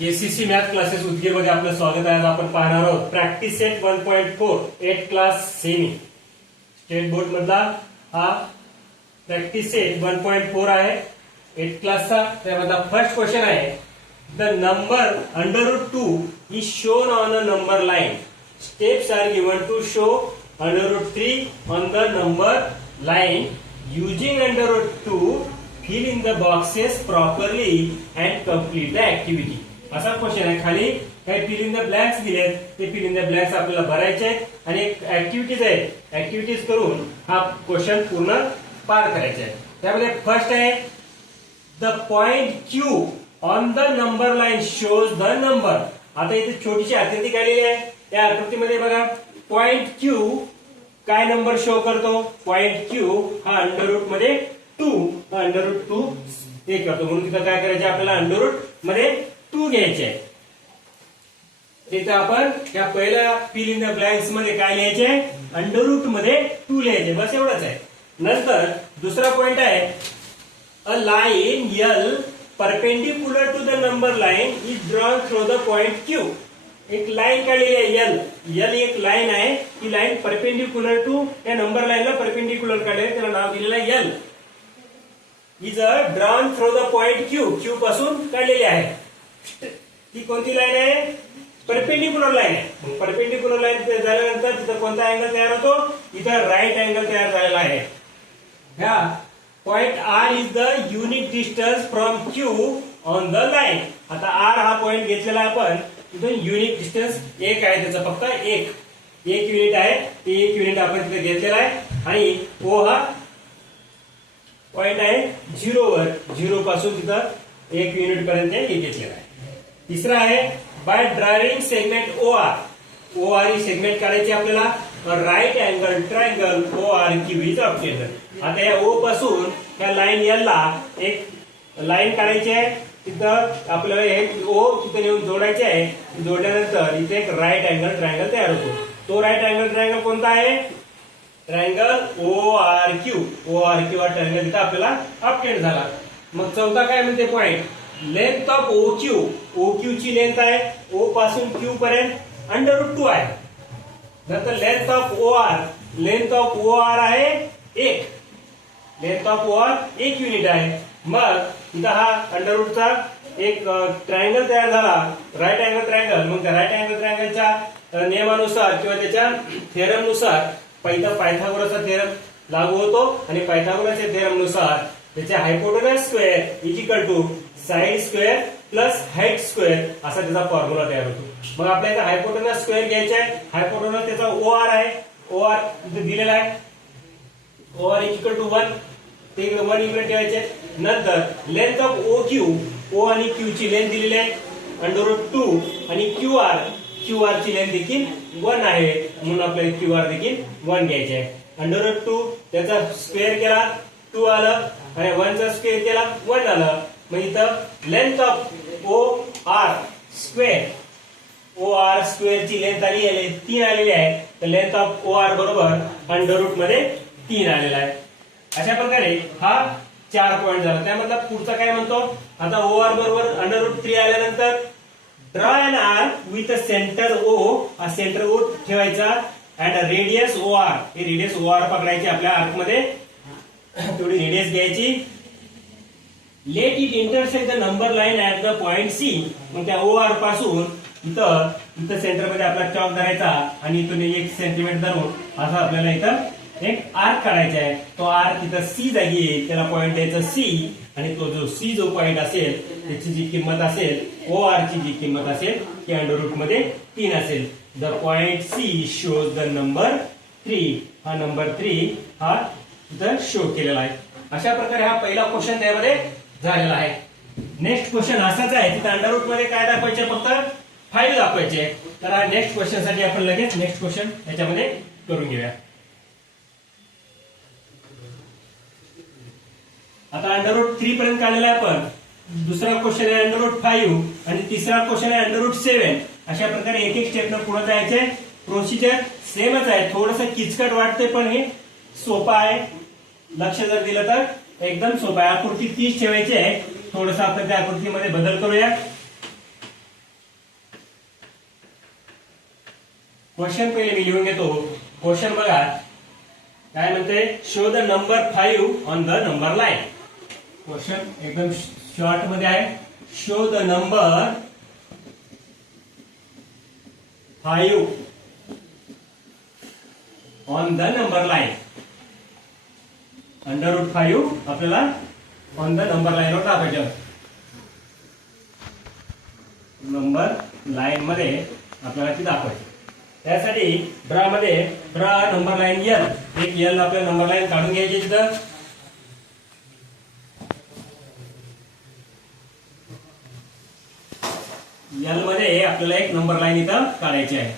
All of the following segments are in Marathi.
केसीसी मॅथ क्लासेस उदगीर मध्ये आपलं स्वागत आहे। आज आपण पाहणार आहोत practice set 1.4 8 class semi state board मधला हा प्रॅक्टिस सेट 1.4 आहे 8 क्लासचा। त्यामधला फर्स्ट क्वेश्चन आहे the number √2 is shown on a number line. Steps are given to show √3 on the number line. Using √2 fill in the boxes properly and complete the activity. असा क्वेश्चन आहे। खाली काही फिल इन द ब्लँक्स दिलेत, ते फिल इन द ब्लँक्स आपल्याला भरायचे आहेत आणि एक ऍक्टिव्हिटीज आहे, ऍक्टिव्हिटीज करून हा क्वेश्चन पूर्ण पार करायचा आहे। त्यामध्ये फर्स्ट आहे the point Q on the number line shows the number. आता इथे छोटीशी आकृती काढलेली आहे, त्या आकृतीमध्ये बघा पॉइंट Q काय नंबर शो करतो। पॉइंट Q हा अंडर मध्ये 2 √2 हे करतो, म्हणून तिथं काय करायचे आपल्याला अंडर मध्ये 2 घ्यायचे आहे। तिथे आपण या पहिल्या फिल इन द ब्लँक्स मध्ये काय लिहायचे, अंडर मध्ये 2 लिहायचे, बस एवढंच आहे। नंतर दुसरा पॉइंट आहे a line L perpendicular to the number line is drawn through the point Q। एक लाईन काढलेली आहे L एक लाईन आहे, ही लाईन परपेंडिक्युलर टू या नंबर लाईनला परपेंडिक्युलर काढलेली आहे, त्याला नाव दिलेलं आहे L is drawn through the point Q पासून काढलेली आहे। ती कोणती लाईन आहे, परपेंडिक्युलर लाईन आहे। परपेंडिक्युलर लाईन झाल्यानंतर तिथं कोणता अँगल तयार होतो, इथं राईट अँगल तयार झालेला आहे। ह्या point R is the unit distance from Q on the line. आता R हा पॉइंट घेतलेला आपण, तिथून युनिट डिस्टन्स 1 आहे, त्याचा फक्त एक युनिट आहे, ते 1 युनिट आपण तिथे घेतलेला आहे। आणि O हा पॉइंट आहे 0 वर, 0 पासून तिथं 1 युनिट पर्यंत हे घेतलेला आहे। तिसरा आहे बाय ड्रायव्हिंग सेगमेंट OR ही सेगमेंट काढायची आपल्याला। Right angle triangle ORQ is obtained. आता या O पासून या लाईन L ला एक लाईन काढायची आहे, तिथं आपल्याला हे O तिथे नेऊन जोडायचे आहे। जोडल्यानंतर इथे एक राईट अँगल ट्रायंगल तयार होतो। तो राईट अँगल ट्रायंगल कोणता आहे, ट्रायंगल ORQ हा ट्रायंगल इथं आपल्याला ऑब्टेन्ड झाला। मग चौथा काय म्हणते पॉइंट लेंथ ऑफ OQ ची लेंथ आहे O पासून Q पर्यंत √2 आहे। नंतर लेंथ ऑफ OR आहे 1, लेंथ ऑफ OR 1 युनिट आहे। मग इथं हा √चा एक ट्रायंगल तयार झाला, राईट अँगल ट्रायंगल। मग त्या राईट अँगल ट्रायंगलच्या नियमानुसार किंवा त्याच्या थेरम नुसार पहिला पायथागोरसचा थेरम लागू होतो आणि पायथागोरसच्या थेरम नुसार त्याचे hypotenuse square is equal to side square plus height square असा त्याचा फॉर्म्युला तयार होतो। मग आपल्याला इथे हायपोटेनस स्क्वेअर घ्यायचा आहे, हायपोटेनस त्याचा OR आहे, OR इथे दिलेला आहे, OR इज इक्वल टू 1, ते 1 इकडे ठेवायचे। नंतर लेंथ ऑफ O आणि Q ची लेंथ दिलेली आहे √2 आणि QR ची लेंथ देखील 1 आहे, म्हणून आपल्याला QR देखील 1 घ्यायचे आहे। √2 त्याचा स्क्वेअर केला 2 आलं आणि 1 चा स्क्वेअर केला 1 आलं। मग इथं लेंथ ऑफ OR स्क्वेअर ची लेंथ आली आहे 3 आलेली आहे, तर लेंथ ऑफ OR बरोबर √ मध्ये 3 आलेला आहे। अशा प्रकारे हा 4 पॉइंट झाला। त्यामधला पुढचा काय म्हणतो, आता OR बरोबर √3 आल्यानंतर draw an arc with centre O, हा सेंटर O ठेवायचा अँड रेडियस OR, हे रेडियस OR पकडायची आपल्या आर्क मध्ये, थोडी रेडियस घ्यायची। Let it intersect the number line at the point C। मग त्या OR पासून इथं सेंटर मध्ये आपला चॉक धरायचा आणि इथून 1 सेंटीमीटर धरून असं आपल्याला इथं एक आर्क काढायचा आहे। तो आर्क तिथं C जागी येईल, त्याला पॉइंट द्यायचा C आणि तो जो पॉइंट असेल त्याची जी किंमत असेल OR ची जी किंमत असेल ती √ मध्ये 3 असेल। The point C shows the number 3, हा नंबर 3 हा इथं शो केलेला आहे। अशा प्रकारे हा पहिला क्वेश्चन त्यामध्ये झालेला आहे। नेक्स्ट क्वेश्चन असाच आहे, तिथं √ मध्ये काय दाखवायचे, फक्त 5 दाखवायचे। तर हा नेक्स्ट क्वेश्चन साठी आपण लगेच नेक्स्ट क्वेश्चन याच्यामध्ये करून घेऊया। आता √3 पर्यंत काढलेला आहे आपण, दुसरा क्वेश्चन आहे √5 आणि तिसरा क्वेश्चन आहे √7। अशा प्रकारे एक एक स्टेप न पुढे जायचे। प्रोसिजर सेमच आहे, थोडंसं किचकट वाटते पण हे सोपं आहे, लक्ष जर दिलं तर एकदम सोपं आहे। आकृती 30 ठेवायची आहे, थोडंसं आपण त्या आकृतीमध्ये बदल करूया। क्वेश्चन पहिले मी लिहून घेतो. क्वेश्चन बघा काय म्हणते, show the number 5 on the number line. Question एकदम शॉर्ट मध्ये आहे. Show the number 5 on the number line. √5 आपल्याला ऑन द नंबर लाईन वर टाकायचं. नंबर लाईन मध्ये आपल्याला ती दाखवायची. त्यासाठी ड्रा नंबर लाईन एल, एक एल आपल्याला नंबर लाईन काढून घ्यायची. तिथं एल मध्ये आपल्याला एक नंबर लाईन इथं काढायची आहे.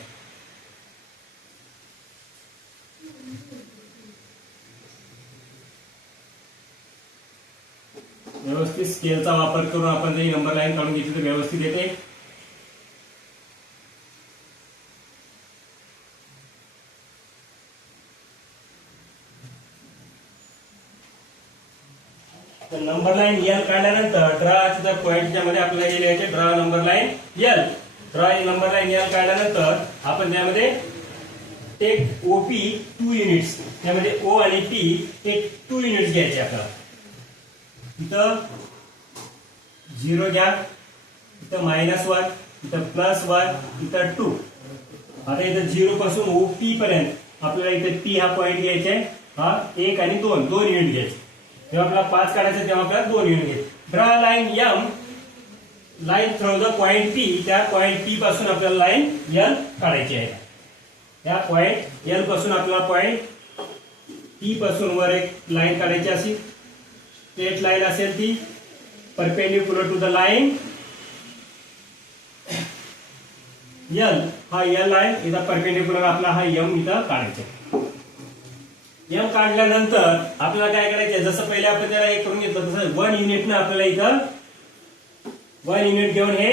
व्यवस्थित स्केलचा वापर करून आपण जरी नंबर लाईन काढून घेतली तर व्यवस्थित येते. नंबर लाईन एल काढल्यानंतर ड्रा पॉइंटच्या मध्ये आपल्याला लिहायचे draw number line L. Draw number line L काढल्यानंतर आपण त्यामध्ये टेक ओपी 2 युनिट्स, त्यामध्ये ओ आणि पी हे 2 युनिट्स घ्यायचे आपल्याला. इथं 0 घ्या, इथं -1, इथं +1, इथं 2. आता इथं 0 पासून ओपी पर्यंत आपल्याला इथे पी हा पॉइंट घ्यायचा आहे. हा 1 आणि 2 युनिट घ्यायचे. जेव्हा आपल्याला 5 काढायचं तेव्हा आपल्याला 2 युनिट घ्यायचे. Draw line M, line through the point P. त्या पॉइंट पी पासून आपल्याला लाईन एल काढायची आहे. त्या पॉइंट एल पासून आपल्याला पॉइंट पी पासून वर एक लाईन काढायची. अशी स्ट्रेट लाईन असेल ती perpendicular to the line L. हा एल आहे, इथं परपेंडिक्युलर आपला हा एम इथं काढायचा. एम काढल्यानंतर आपल्याला काय करायचं, जसं पहिले आपण त्याला एक करून घेतलं तसं 1 युनिटनं आपल्याला इथं 1 युनिट घेऊन हे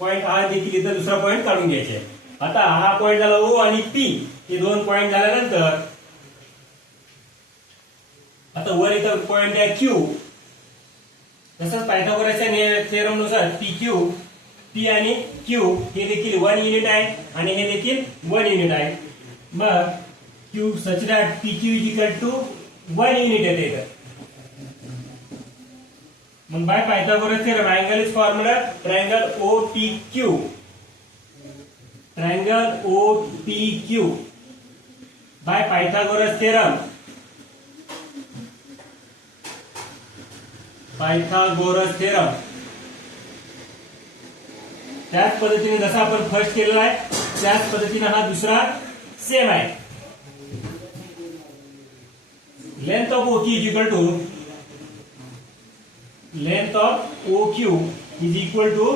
पॉइंट हा देखील इथं दुसरा पॉइंट काढून घ्यायचे. आता हा पॉइंट झाला ओ आणि पी, हे 2 पॉइंट झाल्यानंतर आता वर इथं पॉइंट आहे क्यू. तसंच पायथागोरसच्या थेरमनुसार पी क्यू, पी आणि क्यू हे देखील 1 युनिट आहे आणि हे देखील 1 युनिट आहे. मग Q such that P Q is equal to 1 unit येते इथं. मग by Pythagoras theorem angle is formed triangle O P Q. Triangle O P Q by Pythagoras theorem. Pythagoras theorem त्याच पद्धतीने जसं आपण फर्स्ट केलेला आहे त्याच पद्धतीने हा दुसरा सेम आहे. Length of OQ is equal to length of OQ is equal to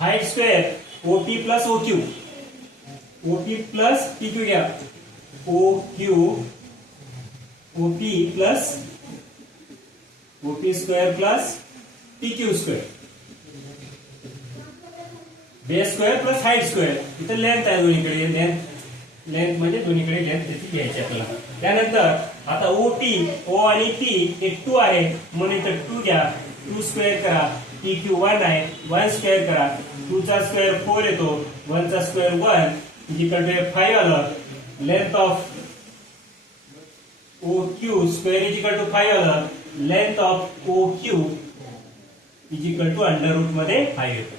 height square OP plus OQ. OP plus PQ घ्या. OP plus OP square plus PQ square. Base square plus height square. इथं लेंथ आहे दोन्हीकडे. लेंथ म्हणजे दोन्हीकडे लेंथ त्याची घ्यायची आपल्याला. त्यानंतर आता O आणि P हे 2 आहे म्हणून इथं 2 घ्या. 2 स्क्वेअर करा. PQ 1 आहे, 1 स्क्वेअर करा. 2 चा स्क्वेअर 4 येतो, 1 चा स्क्वेअर 1 इक्वल टू 5 आलं. Length of OQ square is equal to 5 आलं. Length of OQ is equal to under root मध्ये 5 येतो.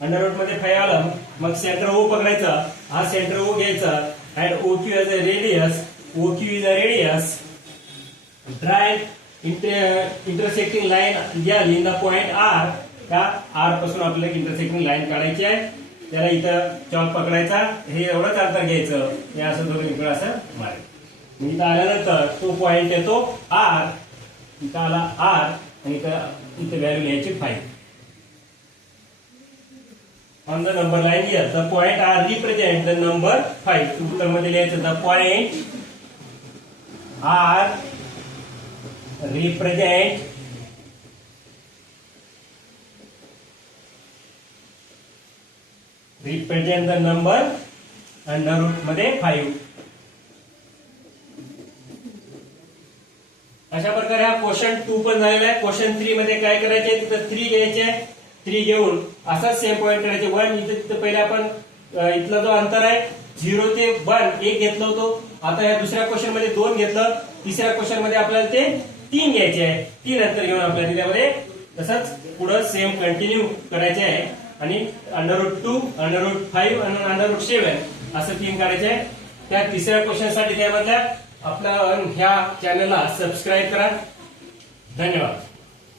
अंडर रूट मध्ये 5 आलं. मग सेंटर O पकडायचा. हा सेंटर O घ्यायचा and OQ as a radius. OQ is a radius. Drag intersecting line L in the point R. का R पासून आपल्याला इंटरसेक्टिंग लाईन काढायची आहे. त्याला इथं चॉक पकडायचा. हे एवढंच अंतर घ्यायचं. हे असं दोघं इकडे असं मारायचं. इथं आल्यानंतर तो पॉइंट येतो R. इथं आला R आणि इथं व्हॅल्यू लिहायची 5. On the number line here, the point R represent the number 5. उत्तर मध्ये लिहायचं the point R represent the number under root मध्ये 5. अशा प्रकारे हा क्वेश्चन 2 पण झालेला आहे. क्वेश्चन 3 मध्ये काय करायचे, तिथं 3 घ्यायचे 3 घेऊन असाच सेम पॉईंट करायचे. 1 इथं पहिले आपण इथला जो अंतर आहे 0 ते 1 1 घेतलं होतो. आता या दुसऱ्या क्वेश्चन मध्ये 2 घेतलं. तिसऱ्या क्वेश्चन मध्ये आपल्याला ते 3 घ्यायचे आहे. 3 अंतर घेऊन आपल्याला त्यामध्ये तसंच पुढे सेम कंटिन्यू करायचे आहे आणि √2 √5 आणि √7 असं 3 काढायचे आहे. त्या तिसऱ्या क्वेश्चन साठी त्यामधल्या आपल्या ह्या चॅनलला सबस्क्राईब करा. धन्यवाद.